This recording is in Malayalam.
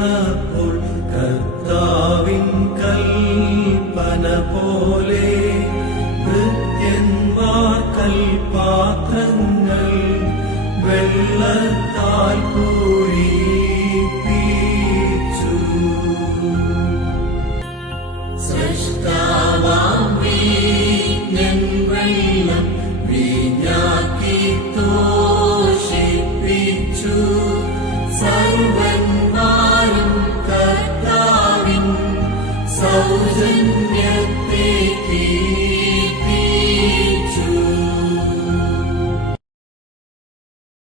വീണപ്പോൾ കർത്താവിൻ കൽപ്പന പോലെ ഭൃത്യന്മാർ കൽപാത്രങ്ങൾ വെള്ളത്താൽ പൂരിപ്പിച്ചു. സൃഷ്ട thousand yet